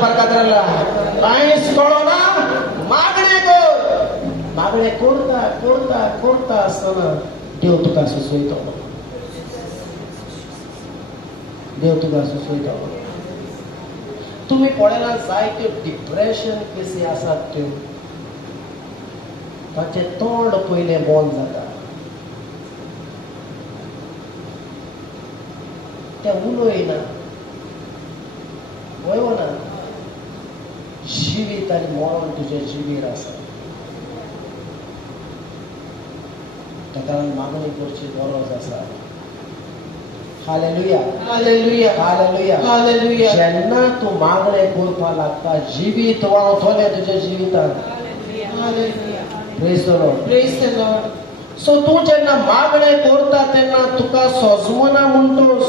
बरकातरला काहीच कळोना मागणे कर. मागणे कोरता कोरता कोरता असताना देव तुका सुचयतो. देव तुका सुचयतो. तुम्ही पळयला जायत्यो डिप्रेशन केसी आसात त्यो ताचे तोंड पयले बंद जाता. ते उलोयना वयना. जिवीत आनी मरण तुजे जिवीर आसा. ताका मागणी करची गरज आसा. Hallelujah hallelujah hallelujah hallelujah. जेन्ना तूं मागणें करपाक लागता जिवीत वावतलें तुज्या जिवितांत. Hallelujah. Praise the Lord. Praise the Lord. So तूं जेन्ना मागणें करता तेन्ना तुका सोजमना म्हणटोस.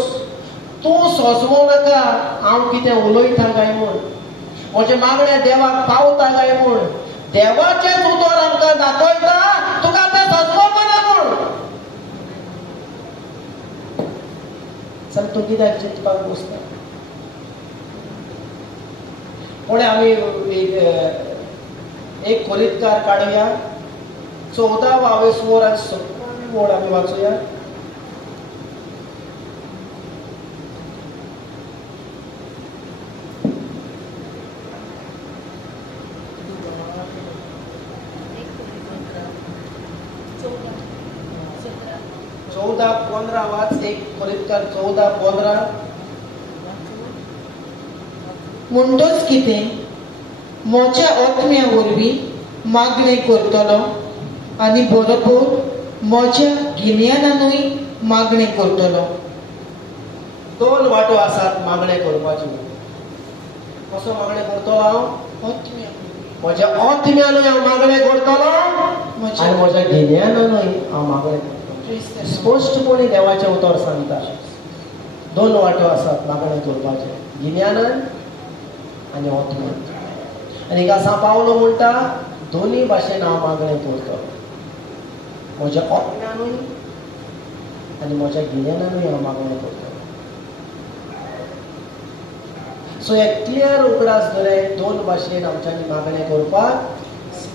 तूं सोजमो नाका हांव कितें उलयतां काय म्हूण. म्हजें मागणें देवाक पावता काय म्हूण. देवाचेंच उतर आमकां दाखयता तुका तें सोजमोपना म्हूण. चल तूं कित्याक चिंतपाक बसता. पुणे आमी एक खोलीतकार काडुया. 14 वोर आनी 17 वोर आमी वाचुया. चौदा 15 वाच. एक खोलीतकार 14-15. म्हणटोच कितें म्हज्या आत्म्या वरवीं मागणें करतलो आनी बरोबर म्हज्या गिन्यानानूय मागणें करतलो. 2 वाटो आसात मागणें करपाच्यो. कसो मागणें करतलो हांव. आत्म्या म्हज्या आत्म्यानूय हांव मागणें करतलो आनी म्हज्या गिन्यानानूय हांव मागणें करतलो. स्पश्टपणे देवाचें उतर सांगता. 2 वाटो आसात मागणें करपाचे. गिन्यानान आनी आत्म्यान. आनी हिका सांग पावलो म्हणटा दोनी भाशेन हांव मागणें करतलो. म्हज्या आत्म्यानूय आनी म्हज्या गिन्यानानूय हांव मागणें करतलो. सो एक क्लियर उगडास धरे 2 भाशेन आमच्यांनी मागणें करपाक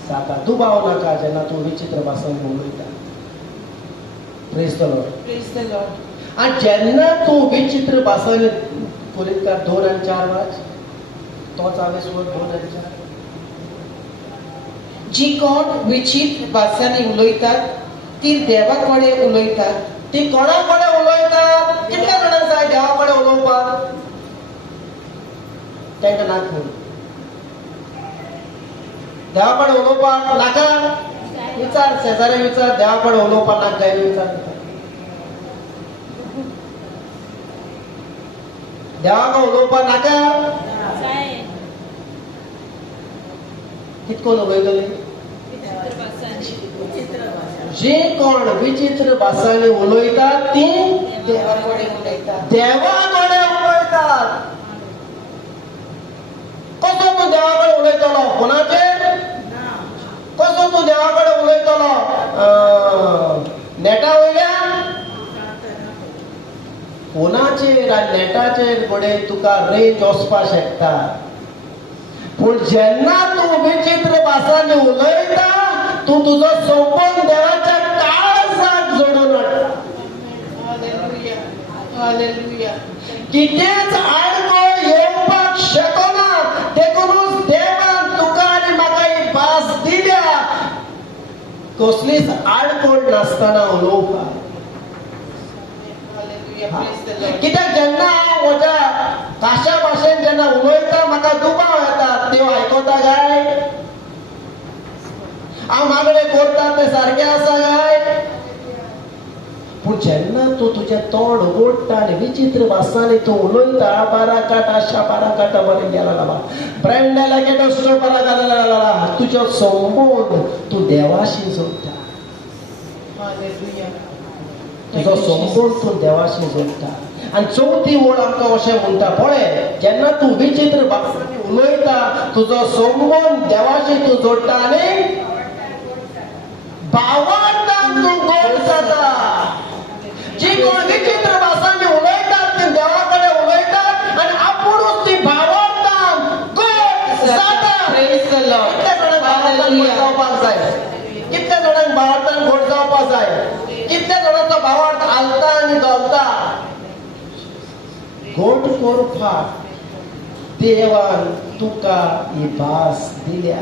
जाता. दुबाव नाका जेन्ना तूं विचित्र भाशेन उलयता. Praise the Lord. Praise the Lord. आनी जेन्ना तूं विचित्र भाशेन खोलीतकार 2 आनी 4 वाच. तोच हांवें 2 आनी 4. जी कोण विचित्र भासांनी उलयतात ती देवा कडेन उलयतात. ती कोणा कडेन उलयतात. कितल्या जाणांक जाय देवा कडेन उलोवपाक. तांकां नाका म्हणून. देवा कडेन उलोवपाक नाका. विचार शेजाऱ्याक विचार देवा कडेन उलोवपाक नाका काय विचार. देवा कडेन उलोवपाक नाका. कितकोन उलयतली. जी कोण विचित्र भासांनी उलयतात ती देवा कडेन उलयतात. देवा कडेन उलयतात. कसो तूं देवा कडेन उलयतलो. फोनाचेर. कसो तूं देवा कडेन उलयतलो. नेटा वयल्यान. फोनाचेर आनी नेटाचेर कडेन तुका रेंज वचपाक शकता. पूण जेन्ना तूं विचित्र भासांनी उलयता तूं तुजो संबंद देवाच्या काळजाक जोडून हाडटा. Hallelujah hallelujah. कितेंच आडकोळ येवपाक शकना. देखूनच देवान तुका आनी म्हाका ही भास दिल्या कसलीच आडकोळ नासतना उलोवपाक. कित्याक जेन्ना हांव म्हज्या भाशा भाशेन जेन्ना उलयता म्हाका दुबाव येता. देव आयकता काय. हांव मागणें करता तें सारकें आसा काय. पूण जेन्ना तूं तुजें तोंड उगडटा आनी विचित्र भासांनी तूं उलयता. बाराकाटा शाबाराकाटा बरें गेला लावा. ब्रँडला गेटो सुद्दां बरा घाला. तुजो संबंद तूं देवाशी जोडटा. तुजो संबंद तूं देवाशी जोडटा. आनी 4थी ओळ आमकां अशें म्हणटा पळय जेन्ना तूं विचित्र भासांनी उलयता तुजो संबंद देवाशी तूं जोडटा आनी भावार्थान तूं गोड जाता. जी कोण विचित्र भासांनी उलयतात ती देवा कडेन उलयतात आनी आपुणूच ती भावार्थान Lord. कितल्या जाणांक भावार्थान घोट Hallelujah. जावपाक जाय, कितल्या जाणांक भावार्थान घोट जावपाक जाय, कितल्या जाणांचो भावार्थ आलता आनी दोलता. घोट करपाक देवान तुका ही भास दिल्या.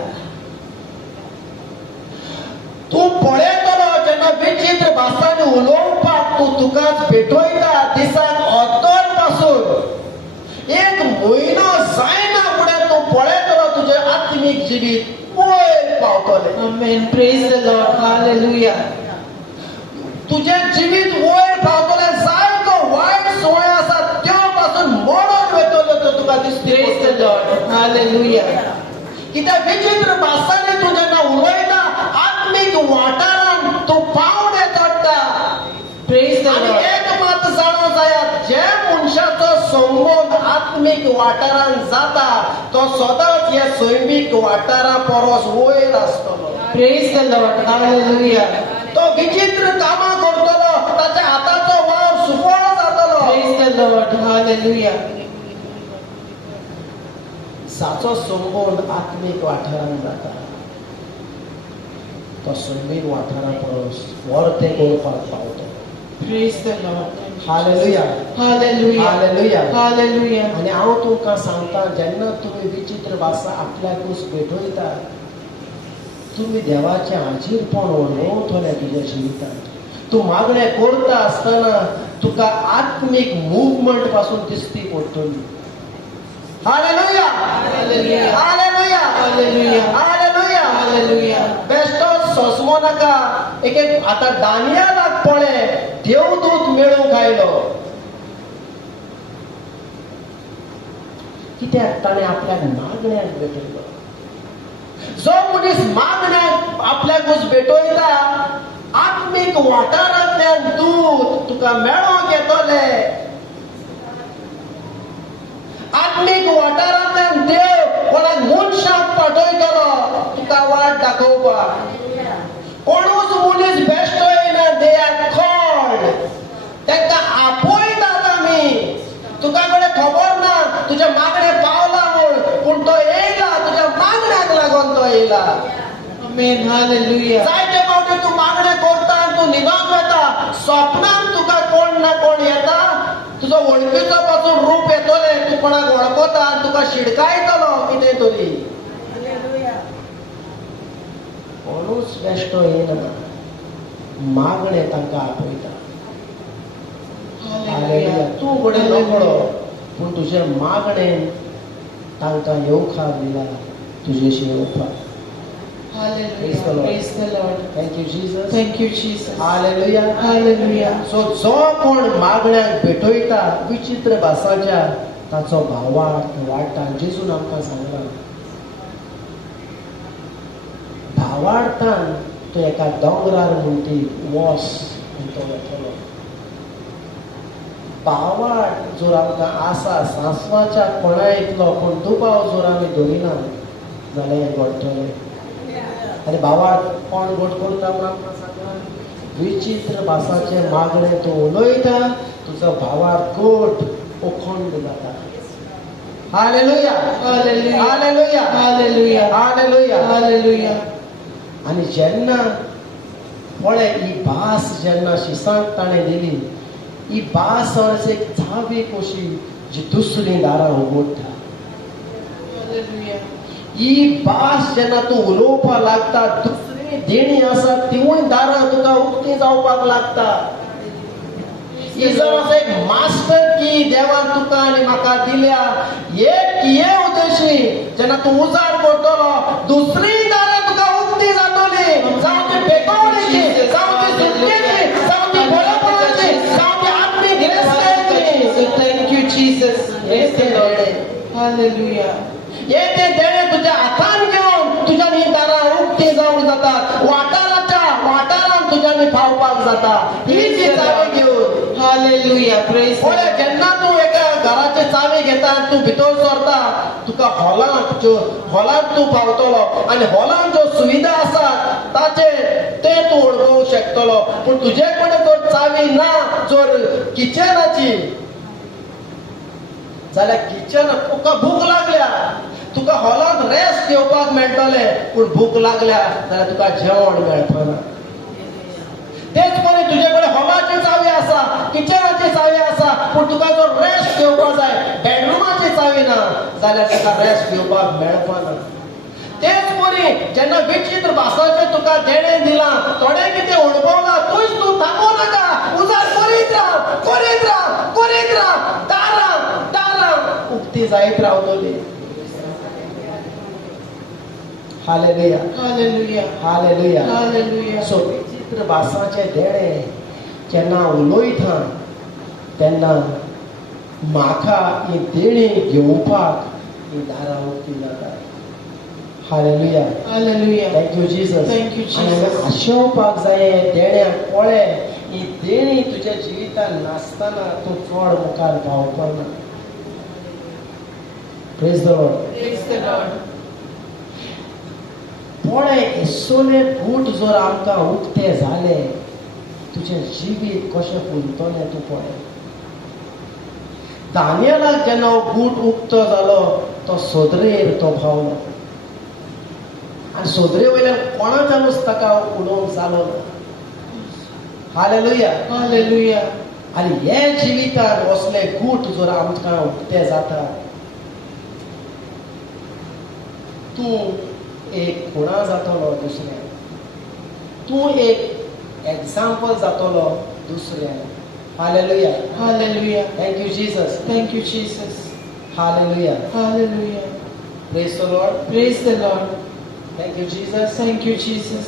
तू पळयतलो जेन्ना विचित्र भासांनी उलोवपाक तू तुकाच भेटोयता दिसाक ऑतोर पासून एक म्हयनो जायना फुडें तू पळयतलो तुजें आत्मीक जिवीत वयर पावतलें. Amen. Praise the Lord. Hallelujah. तुजें जिवीत वयर पावतलें. जायतो वायट संवय आसा त्यो पासून मोडून वयतल्यो त्यो तुका दिसती Praise the Lord. Hallelujah. कित्याक विचित्र भासांनी तू जेन्ना उलयता आत्मीक वाठारान तू पावणे चडटा. Praise the आनी Lord. एक मात जाणो जायात, जे मनशाचो संबंद आत्मीक वाठारान जाता तो सदांच ह्या सैमीक वाठारा परस वयर आसतलो. Praise the Lord. Hallelujah. तो विचित्र कामां करतलो, ताच्या हाताचो वाव सुफळ जातलो. Praise the Lord. Hallelujah. जाचो संबंद आत्मीक वाठारान जाता तो सैमीक वाठारा परस वर्तें करपाक पावतो. Praise the Lord. Hallelujah, Hallelujah. Hallelujah. Hallelujah. आणि हांव तुमकां सांगता, जेन्ना तुमी विचित्र भासा आपल्याकूच भेटयता तुमी देवाचें हाजीरपण अणभवतले तुज्या जिवितांत. तू मागणें करता आसतना तुका आत्मीक मुवमेंट पासून दिसती पडटली. Hallelujah, Hallelujah. Hallelujah, Hallelujah. Hallelujah. Hallelujah. बेश्टो सोसमो नाका. एक आतां दानियालाक पळय, देवदूत मेळूंक आयलो. कित्याक ताणें आपल्याक मागण्याक भेटयलो. जो मनीस मागण्याक आपल्याकूच भेटयता आत्मीक वाठारांतल्यान दूत तुका मेळोंक येतले. आत्मीक वाठारांतल्यान देव कोणाक मनशाक पाठयतलो तुका वाट दाखोवपाक. कोणूच मनीस बेश्टो येना. They are called. तांकां आपयतात आमी. तुका कडेन खबर ना तुजें मागणें पावला म्हूण, पूण तो येयला तुज्या मागण्याक लागून तो येयला. Amen. Hallelujah. जायते फावटी तूं मागणें करता आनी तूं न्हिदोंक वता, स्वप्नांत तुका कोण ना कोण येता, तुजो वळखीचो पासून रूप येतलें, तूं कोणाक वळखता आनी तुका शिडकायतलो कितें तरी. कोणूच बेश्टो येना. मागणें तांकां आपयता. Hallelujah. तूं फुडें नकळो, पूण तुजें मागणें तांकां येवकार दिला तुजेशी येवपाक. Hallelujah. Praise the Lord. Thank you Jesus. Thank you, Jesus. Hallelujah. Hallelujah. So जो कोण मागण्याक भेटयता विचित्र भासाच्या ताचो भावार्थ वाडटा. जेजून आमकां सांगला भावार्थान तो एका दोंगरार म्हणटी वोस आनी तो वतलो. भावार्थ जर आमकां आसा सांसवाच्या कोणा इतलो, पूण दुबाव जर आमी धरिना जाल्यार हें घडटलें. आनी भावार्थ कोण घोट करता म्हूण आमकां सांगला, विचित्र भासाचें मागणें तूं उलयता तुजो भावार्थ घोट अखंड जाता. Hallelujah, Hallelujah. Hallelujah, Hallelujah. Hallelujah. Hallelujah. आनी जेन्ना पळय ही भास जेन्ना शिसांक ताणें दिली, ही भास आज एक चावी कशी जी दुसरीं दारां उगडटा. Hallelujah. ही भास जेन्ना तूं उलोवपाक लागता दुसरी देणी आसा तिवूय दारां तुका उक्तीं जावपाक लागता. ही जर एक मास्टर की देवान तुका आनी म्हाका दिल्या, एक किये उद्देशी जेन्ना तूं उजार करतलो दुसरीं दारां तुका उक्तीं जातलीं. जावं ती बेगवणेची, जावं ती सुटकेची, जावं ती बळपणाची, जावं ती आत्मीक गिरेस्तकायेची. So thank you, Jesus. Praise the Lord. Hallelujah. हे ते देणे तुज्या हातान घेवन तुज्यानी ही दारां उक्तीं जावंक जातात. वाठाराच्या वाठारान तुज्यानी फावपाक जाता. ही ती चावी घेवन. Hallelujah. Praise the पळय, Lord. जेन्ना तूं एका घराची चावी घेता आनी तूं भितर सरता तुका हॉलांत तूं पावतलो आनी हॉलांत ज्यो सुविधा आसात ताचे ते तूं अणभवूंक शकतलो. पूण तुजे कडेन जर चावी ना, जर किचनाची, जाल्यार किचन तुका भूक लागल्या, तुका हॉलांत रेस्ट घेवपाक मेळटलें, पूण भूक लागल्या जाल्यार तुका जेवण मेळपाना. तेच परी तुजे कडेन हॉलाची चावी आसा, किचनाची चावी आसा, पूण तुका जर रेस्ट घेवपाक जाय, बेडरुमाची चावी ना जाल्यार तुका रेस्ट घेवपाक मेळपाना. तेच परी जेन्ना विचित्र भासाचें तुका देणें दिलां, थोडें कितें उणभवलां, तूंय तूं थांबो नाका, उजार करीत राव, करीत राव, करीत राव. दारां दारां उक्ती जायत रावतली. Hallelujah, hallelujah, hallelujah. Hallelujah. So विचित्र भासाचे देणे जेन्ना उलयता तेन्ना म्हाका ही देणी घेवपाक ही दारां उक्ती जाता. Hallelujah, hallelujah. Thank you Jesus. Thank you, Jesus. आनी हांवें आशेवपाक जाय देण्याक पळय, ही देणी तुज्या जिवितांत नासतना तूं चड मुखार पावपाना. Praise the Lord. Praise the Lord. पळय, एसोले बूट जर आमकां उक्ते जाले, तुजें जिवीत कशें फुलतलें तूं पळय. दानियेलाक जेन्ना हो बूट उक्तो जालो, तो सोदरेर तो पावलो. आनी सोदरे वयल्यान कोणाच्यानूच ताका उडोवंक जालो ना. हालेलुया. हालेलुया. आनी हे जिवितांत असले गूट जर आमकां उक्ते जाता, तूं एक खुणा जातलो दुसऱ्याक, तूं एक एग्जाम्पल जातलो दुसऱ्याक. Hallelujah, hallelujah. Thank you Jesus. Thank you, Jesus. Hallelujah. Hallelujah. Praise the Lord. Praise the Lord. Thank you Jesus. Thank you, Jesus.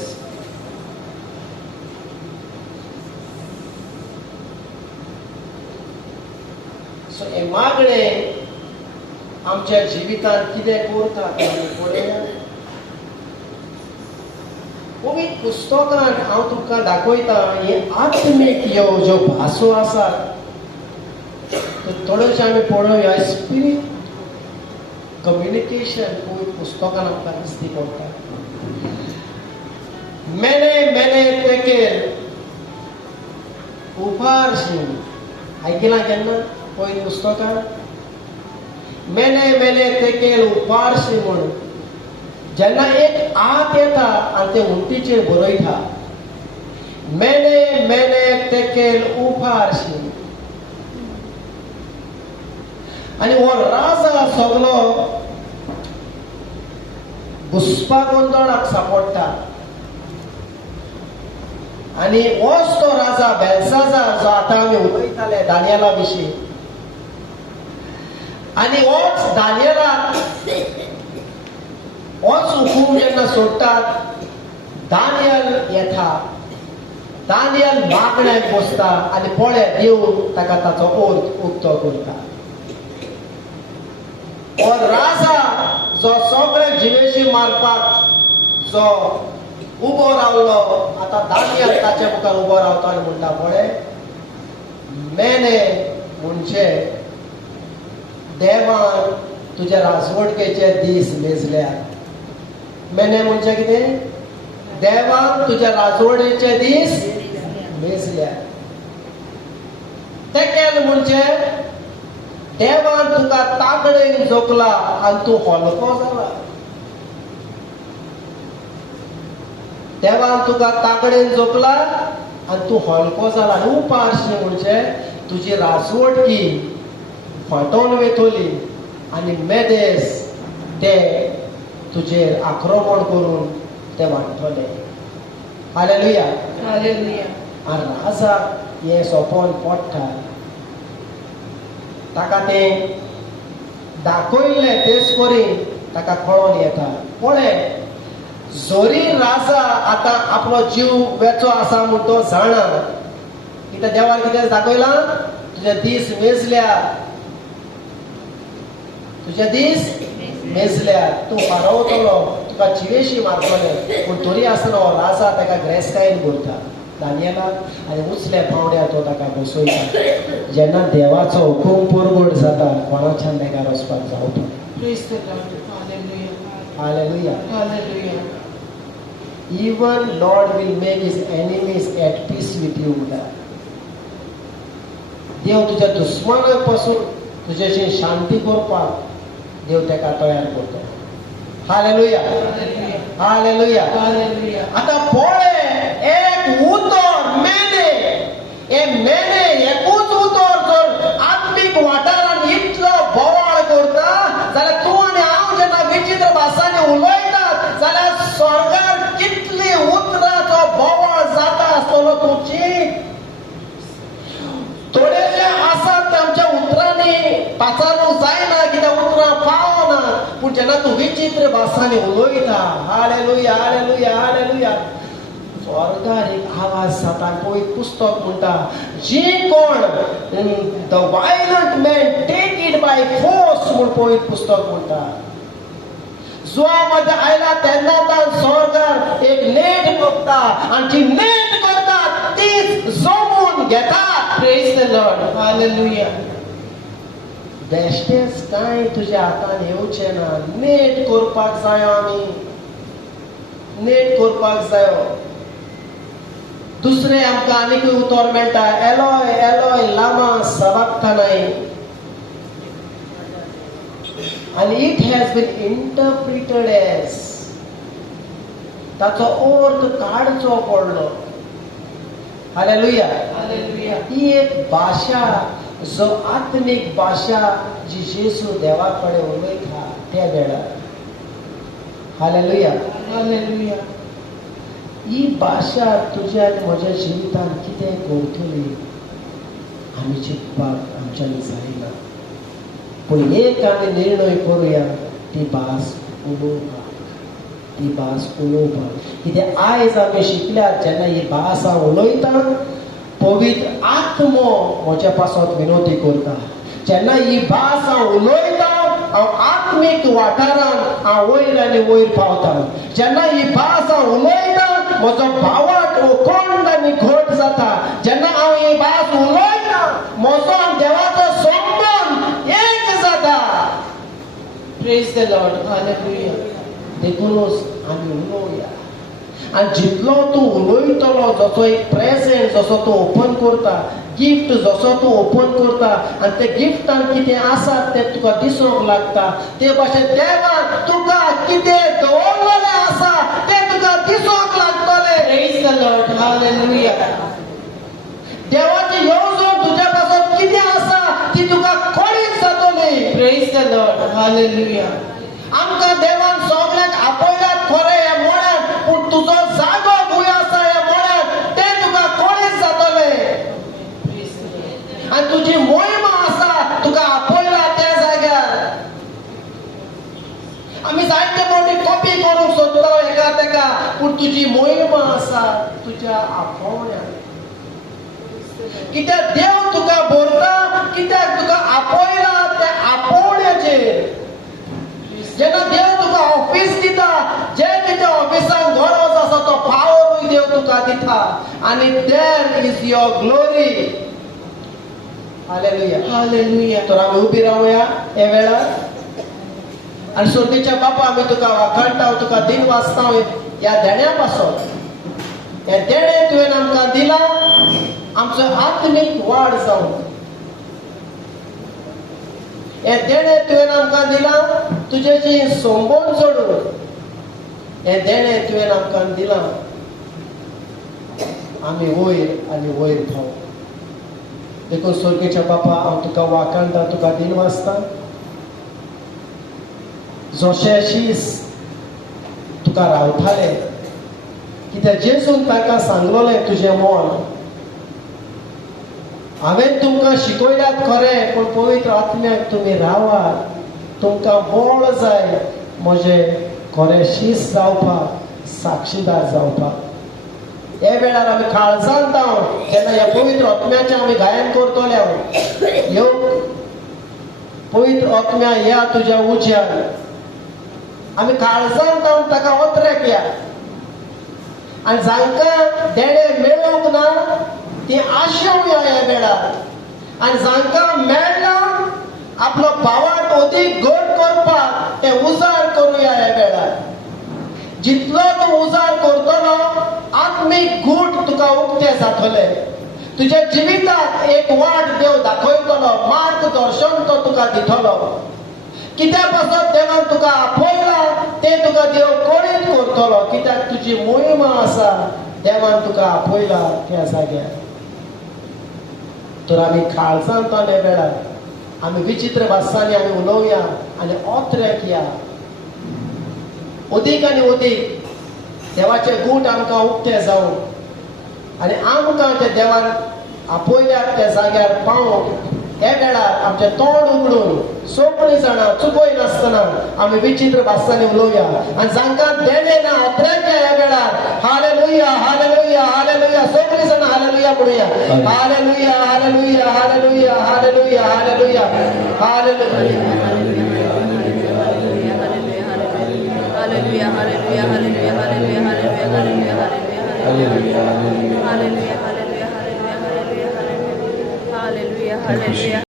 So हे मागणे आमच्या जिवितांत कितें करता तें आमी पळोवया. पवित्र पुस्तकांत हांव तुमकां दाखयता हे आत्मीक ह्यो ज्यो भासो आसात थोड्योश्यो आमी पळोवया. स्पिरीट कम्युनिकेशन पवित्र पुस्तकांत आमकां दिश्टी पडटा. मेने मेने तेकेल उपारशीं आयकलां केन्ना पवित्र पुस्तकांत? मेने मेने तेकेल उपारशीं म्हूण जेन्ना एक आत येता आनी ते उंटीचेर बरयता, मेने मेने तेकेल उपारशीं. आनी हो राजा सगलो घुसपा गोंदळाक सांपडटा. आनी होच तो राजा बेल्साजार जो आतां आमी उलयताले दानियेला विशीं. आनी होच दानियेलाक होच हुकूम जेन्ना सोडटात, दानियल येता, दानियल मागण्याक बसता आनी पळय देव ताका ताचो ओर्थ उक्तो करता. हो राजा जो सगळे जिवेशी मारपाक जो उबो रावलो, आतां दानियल ताचे मुखार उबो रावता आनी म्हणटा पळय, मेने म्हणजे देवान तुज्या राजवटकेचे दीस मेजल्यात. मेने म्हणजे कितें? देवान तुज्या राजवटीचे दीस मेजल्यात. तेकेल म्हणजे देवान तुका ताकडेन जोखला आनी तूं हलको जाला. देवान तुका ताकडेन जोखला आनी तूं हलको जाला. आनी उपारशीं म्हणजे तुजी राजवटकी फाटोवन वेतली आनी मेदेस ते तुजेर आक्रमण करून ते वाडटले. हालेलुया. हालेलुया. आनी राजाक हें सोंपोन पडटा. ताका तें दाखयल्लें तेच परी ताका कळोन येता. पळय, जोरी राजा आतां आपलो जीव वेचो आसा म्हूण तो जाणा. कित्याक देवान कितें दाखयलां? तुजे दीस मेजल्या, तुजे दीस मेजल्या. तूं फारावतलो, तुका जिवेशी मारतले, पूण तरी आसतना हो राजा ताका ग्रेस्तायन करता दानियेलाक आनी उचले पावड्यार तो ताका बसयता. जेन्ना देवाचो हुकूम पुरगोड जाता, कोणाच्यान बेकार वचपाक जावपा. Praise the Lord. Hallelujah. Hallelujah. Hallelujah. Even Lord will make his enemies at peace with you. देव तुज्या दुस्मानाक पासून तुजेशी शांती करपाक देव ताका तयार करता. Hallelujah hallelujah. हालेलुया. आता पळय एक उतर मेने हे मेने एकूच उतर जर आत्मीक वाठारान इतलो बोवाळ करता जाल्यार तूं आनी हांव जेन्ना विचित्र भासांनी उलयतात जाल्यार स्वर्गार कितली उतरांचो बोवाळ जाता आसतलो तूं चिंत. थोडेशे आसात आमच्या उतरांनी पाचारूंक जायना कित्याक उतरां पावना पूण जेन्ना तूं विचित्र भासांनी उलयता हालेलुया हालेलुया हालेलुया स्वर्गार एक आवाज जाता. पळय पुस्तक म्हणटा जी कोण the violent man take it by force म्हूण पळय पुस्तक म्हणटा. मध्ये आयला तेन्ना स्वर्गार एक नेट बघता आनी जी नेट करतात तीच जमून घेतात. Praise the Lord. Hallelujah. बेश्टेच कांय तुज्या हातान येवचें ना. नेट करपाक जायो आमी नेट करपाक जायो. दुसरें आमकां आनीकूय उतर मेळटा एलोय एलोय लामा सबक्तानाय. And it has been interpreted as ताचो अर्थ काडचो पडलो. हालेलुया. Hallelujah. ही एक भाशा जो आत्मीक भाशा जी जेसू देवा कडेन उलयता त्या वेळार. हालेलुया. Hallelujah. ही भाशा तुज्या आनी म्हज्या जिवितांत कितें करतली आमी चिंतपाक आमच्यान जायना. पूण एक आमी निर्णय करुया ती भास उलोवपाक. ती भास उलोवपाक कित्याक आयज आमी शिकल्यात जेन्ना ही भास हांव उलयता पवित्र आत्मो म्हज्या पासत विनोदी करता. जेन्ना ही भास हांव उलयता हांव आत्मीक वाठारांत हांव वयर आनी वयर पावता. जेन्ना ही भास हांव उलयता म्हजो भावार्थ ओकोंड आनी घट जाता. जेन्ना हांव ही भास उलयता म्हजो आनी देवाचो संबंद एक जाता. Praise the Lord. Hallelujah. देखूनच आमी उलोवया. आनी जितलो तूं उलयतलो जसो एक प्रेजेंट जसो तूं ओपन करता गिफ्ट जसो तूं ओपन करता आनी ते गिफ्टान कितें आसा तें तुका दिसूंक लागता. ते भाशेन देवान तुका कितें दवरलेलें आसा तें तुका दिसूंक लागतलें. Praise the Lord. Hallelujah. देवाची येवजण तुज्या पासत कितें आसा ती तुका कळीत जातली. Praise the Lord. Hallelujah. आमकां देवान सगळ्याक आपयल्यात खरें ह्या मळ्यात पूण तुजो जागो खंय आसा ह्या मळ्यात तें तुका कळीत जातलें. Praise the Lord. आनी तुजी मोहिमा आसा तुका आपयला त्या जाग्यार. आमी जायते फावटी कॉपी करूंक सोदता एका तेका पूण तुजी मोहिमा आसा तुज्या आपोवण्यान. कित्याक देव तुका भरता कित्याक तुका आपयला त्या आपोवण्याचेर. जेन्ना देव तुका ऑफिस दिता जे कितें ऑफिसांत गरज आसा तो पावरूय देव तुका दिता आनी there is your glory. Hallelujah. Hallelujah. तर आमी उबी रावया हे वेळार आनी सुर्गेच्या बापा आमी तुका वाखाणटा तुका दिन वाचता ह्या देण्या पासून. हे देणें तुवें आमकां दिला आमचो आत्मीक वाड जावं. हे देणें तुवें आमकां दिला तुजेची संबंद जोडून. हे देणें तुवें आमकां दिलां आमी वयर आनी वयर पावूं. देखून स्वर्गेच्या बापा हांव तुका वाखाणटा तुका दिन वाचता. जशे शीस तुका रावताले कित्याक जेजून ताका सांगलोलें तुजें मोल. हांवें तुमकां शिकयल्यात खरें पूण पवित्र आत्म्याक तुमी रावात. तुमकां बळ जाय म्हजें खरें शीस जावपाक साक्षीदार जावपाक. हे वेळार आमी काळजांत जेन्ना ह्या पवित्र आत्म्याचें आमी गायन करतले ह्यो पवित्र आत्म्या ह्या तुज्या उज्यान आमी काळजांत ताका ओतरेक या. आनी जांकां देणें मेळूंक ना ती आशेवया ह्या वेळार. आनी जांकां मेळना आपलो भावार्थ अदीक घट करपाक ते उजार करुया ह्या वेळार. जितलो तूं उजार करतलो आत्मीक गूट तुका उक्ते जातले. तुज्या जिवितांत एक वाट देव दाखयतलो मार्गदर्शन तो तुका दितलो. कित्या पासत देवान तुका आपयला तें करतलो कित्याक तुजी मोहीम आसा देवान तुका आपयला त्या जाग्यार. तर आमी खाळसांतले वेळार आमी विचित्र भासांनी आमी उलोवया आनी ओत्र्याक या. अदीक आनी अदीक देवाचे गूट आमकां उक्ते जावं आनी आमकां ते देवान आपयल्यात त्या जाग्यार पावोवंक हे वेळार आमचें तोंड उगडून सगळीं जाणां चुकोय नासतना आमी विचित्र भासांनी उलोवया आनी जांकां देणे ना ओत्र्याक या ह्या वेळार हालेलुया हालेलुया हालेलुया सगळीं जाणां हालेलुया म्हणुया. Hallelujah hallelujah hallelujah hallelujah hallelujah hallelujah.